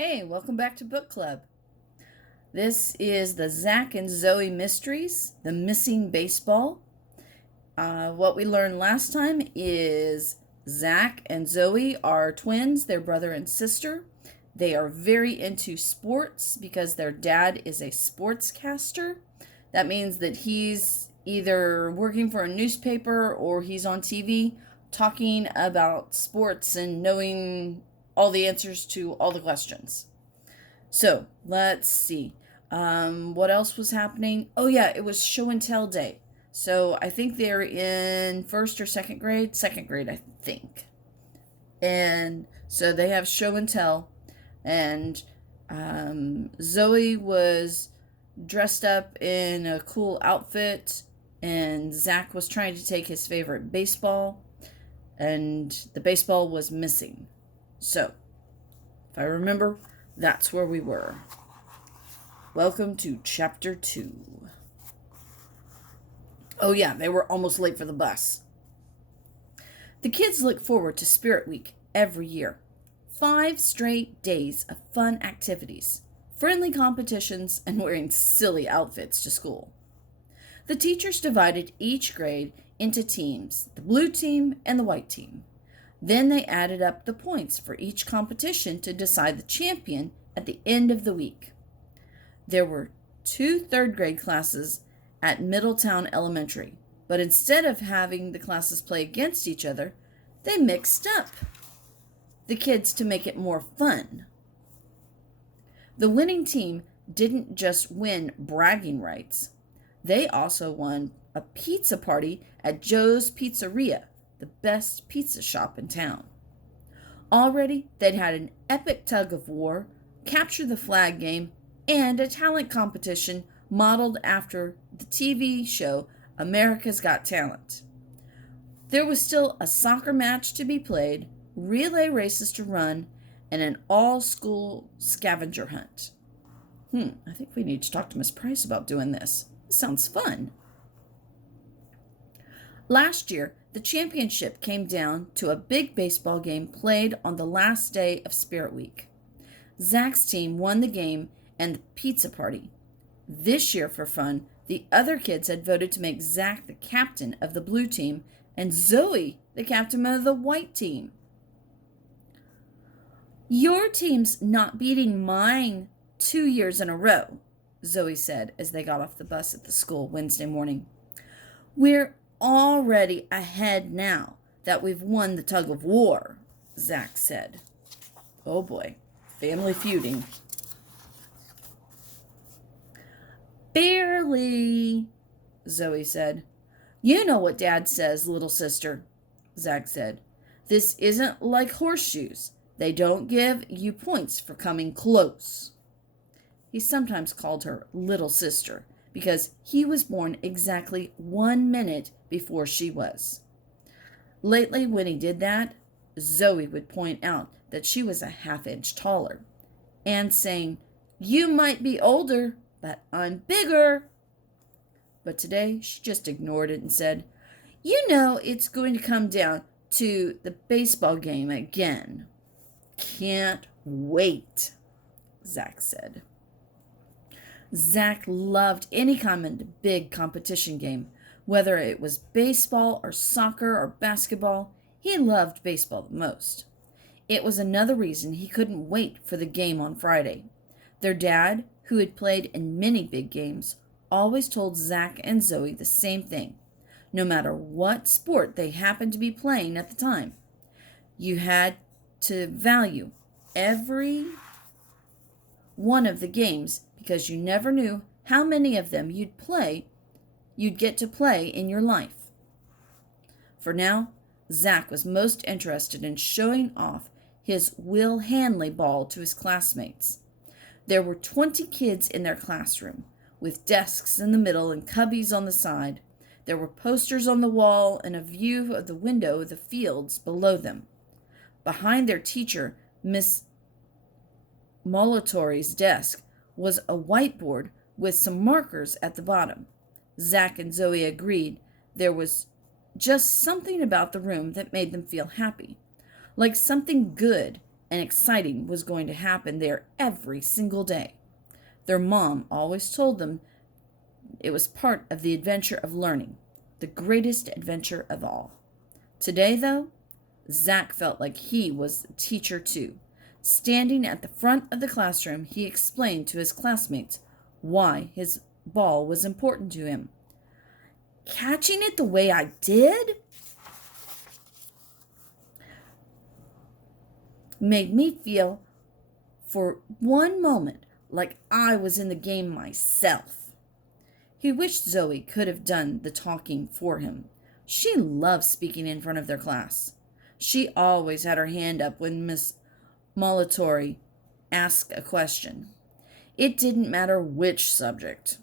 Hey, welcome back to Book Club. This is the Zach and Zoe Mysteries, the missing baseball. What we learned last time is Zach and Zoe are twins, they're brother and sister. They are very into sports because their dad is a sportscaster. That means that he's either working for a newspaper or he's on TV talking about sports and knowing all the answers to all the questions. So let's see. What else was happening? Oh, yeah, it was show and tell day. So I think they're in first or second grade. Second grade, I think. And so they have show and tell. And Zoe was dressed up in a cool outfit. And Zach was trying to take his favorite baseball. And the baseball was missing. So, if I remember, that's where we were. Welcome to Chapter 2. Oh yeah, they were almost late for the bus. The kids look forward to Spirit Week every year. 5 straight days of fun activities, friendly competitions, and wearing silly outfits to school. The teachers divided each grade into teams, the blue team and the white team. Then they added up the points for each competition to decide the champion at the end of the week. There were 2 third-grade classes at Middletown Elementary, but instead of having the classes play against each other, they mixed up the kids to make it more fun. The winning team didn't just win bragging rights. They also won a pizza party at Joe's Pizzeria, the best pizza shop in town. Already, they'd had an epic tug of war, capture the flag game, and a talent competition modeled after the TV show America's Got Talent. There was still a soccer match to be played, relay races to run, and an all-school scavenger hunt. I think we need to talk to Miss Price about doing this. This sounds fun. Last year, the championship came down to a big baseball game played on the last day of Spirit Week. Zach's team won the game and the pizza party. This year, for fun, the other kids had voted to make Zach the captain of the blue team and Zoe the captain of the white team. "Your team's not beating mine 2 years in a row," Zoe said as they got off the bus at the school Wednesday morning. "We're already ahead now that we've won the tug of war," Zach said. Oh boy, family feuding. "Barely," Zoe said. "You know what Dad says, little sister," Zach said. "This isn't like horseshoes. They don't give you points for coming close." He sometimes called her little sister because he was born exactly 1 minute before she was. Lately, when he did that, Zoe would point out that she was a half-inch taller and saying, "You might be older, but I'm bigger." But today, she just ignored it and said, "You know it's going to come down to the baseball game again." "Can't wait," Zach said. Zach loved any kind of big competition game. Whether it was baseball or soccer or basketball, he loved baseball the most. It was another reason he couldn't wait for the game on Friday. Their dad, who had played in many big games, always told Zach and Zoe the same thing, no matter what sport they happened to be playing at the time. You had to value every one of the games because you never knew how many of them you'd get to play in your life. For now, Zach was most interested in showing off his Will Hanley ball to his classmates. There were 20 kids in their classroom, with desks in the middle and cubbies on the side. There were posters on the wall and a view of the window of the fields below them. Behind their teacher, Miss Molitori's desk, was a whiteboard with some markers at the bottom. Zach and Zoe agreed there was just something about the room that made them feel happy, like something good and exciting was going to happen there every single day. Their mom always told them it was part of the adventure of learning, the greatest adventure of all. Today, though, Zach felt like he was the teacher too. Standing at the front of the classroom, he explained to his classmates why his ball was important to him. Catching it the way I did made me feel for one moment like I was in the game myself. He wished Zoe could have done the talking for him. She loved speaking in front of their class. She always had her hand up when Miss Molitori asked a question. It didn't matter which subject.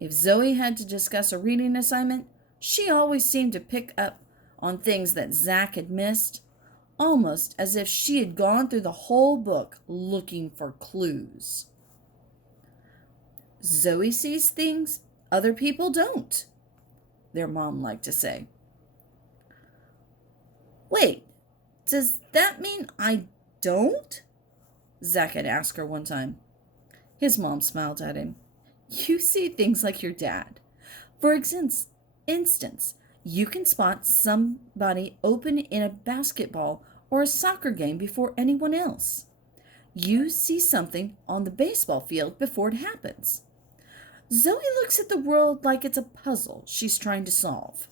If Zoe had to discuss a reading assignment, she always seemed to pick up on things that Zach had missed, almost as if she had gone through the whole book looking for clues. Zoe sees things other people don't, their mom liked to say. Wait, does that mean I don't? Zach had asked her one time. His mom smiled at him. You see things like your dad. For instance, you can spot somebody open in a basketball or a soccer game before anyone else. You see something on the baseball field before it happens. Zoe looks at the world like it's a puzzle she's trying to solve.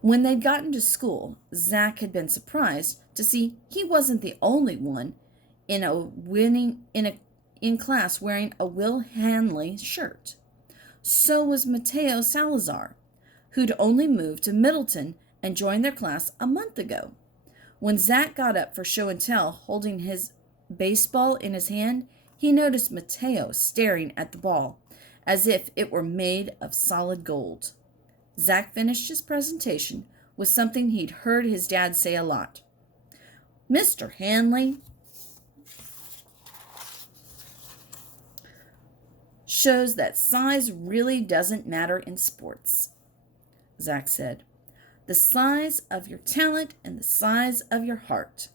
When they'd gotten to school, Zach had been surprised to see he wasn't the only one in class wearing a Will Hanley shirt. So was Mateo Salazar, who'd only moved to Middleton and joined their class a month ago. When Zach got up for show and tell, holding his baseball in his hand, he noticed Mateo staring at the ball as if it were made of solid gold. Zach finished his presentation with something he'd heard his dad say a lot. Mr. Hanley shows that size really doesn't matter in sports, Zach said. The size of your talent and the size of your heart.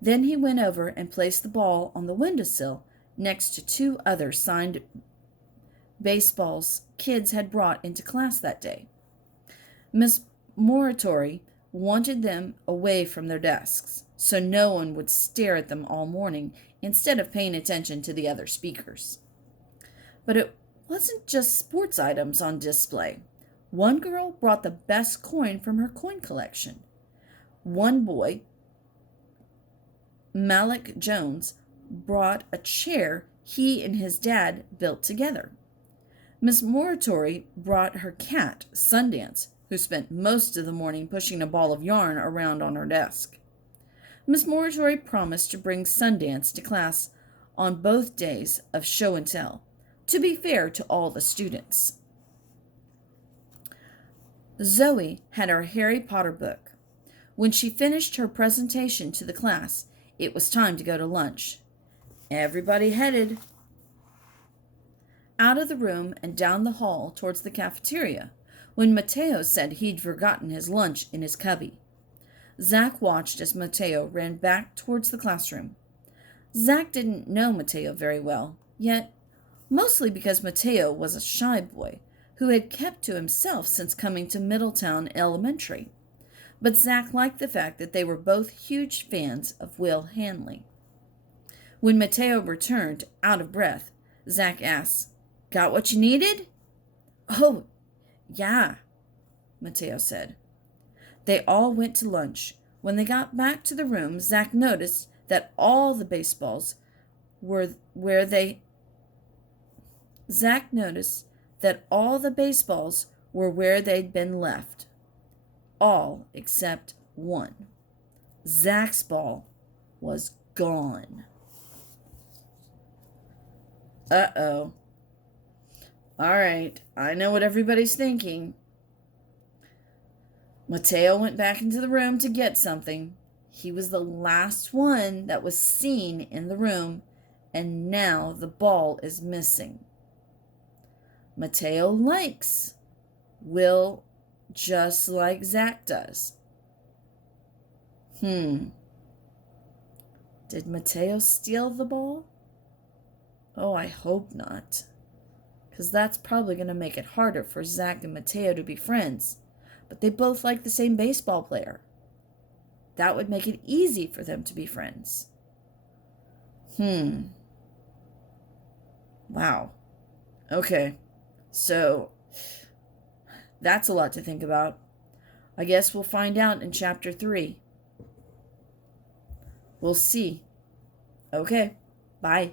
Then he went over and placed the ball on the windowsill next to two other signed baseballs kids had brought into class that day. Miss Moritori wanted them away from their desks so no one would stare at them all morning instead of paying attention to the other speakers. But it wasn't just sports items on display. One girl brought the best coin from her coin collection. One boy, Malik Jones, brought a chair he and his dad built together. Miss Moritori brought her cat, Sundance, who spent most of the morning pushing a ball of yarn around on her desk. Miss Moritori promised to bring Sundance to class on both days of show and tell, to be fair to all the students. Zoe had her Harry Potter book. When she finished her presentation to the class, it was time to go to lunch. Everybody headed out of the room and down the hall towards the cafeteria when Mateo said he'd forgotten his lunch in his cubby. Zach watched as Mateo ran back towards the classroom. Zach didn't know Mateo very well, yet mostly because Mateo was a shy boy who had kept to himself since coming to Middletown Elementary. But Zach liked the fact that they were both huge fans of Will Hanley. When Mateo returned, out of breath, Zach asked, "Got what you needed?" "Oh, yeah," Mateo said. They all went to lunch. When they got back to the room, Zach noticed that all the baseballs were where they'd been left. All except one. Zach's ball was gone. Uh-oh. All right, I know what everybody's thinking. Mateo went back into the room to get something. He was the last one that was seen in the room, and now the ball is missing. Mateo likes Will just like Zach does. Did Mateo steal the ball? Oh, I hope not. Because that's probably going to make it harder for Zach and Mateo to be friends. But they both like the same baseball player. That would make it easy for them to be friends. Wow. Okay. So, that's a lot to think about. I guess we'll find out in Chapter 3. We'll see. Okay. Bye.